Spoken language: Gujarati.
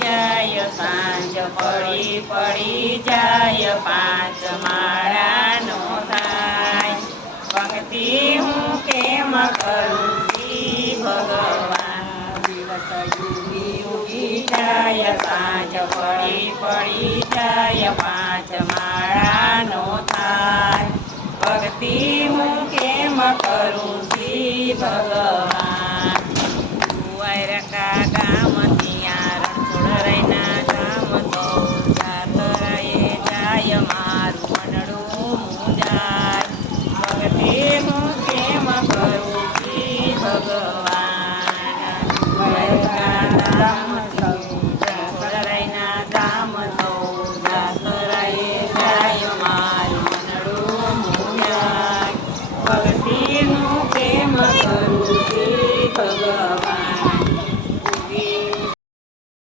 જાય સાંજ પડી પડી જાય પાંચ માળાનો થાય ભક્તિ હું કેમ કરું શ્રી ભગવાન દિવસ યુગી ઉગી જાય સાંજ પડી પડી જાય પાંચ માળાનો થાય ભક્તિ હું કેમ કરું શ્રી ભગવાન કુંવર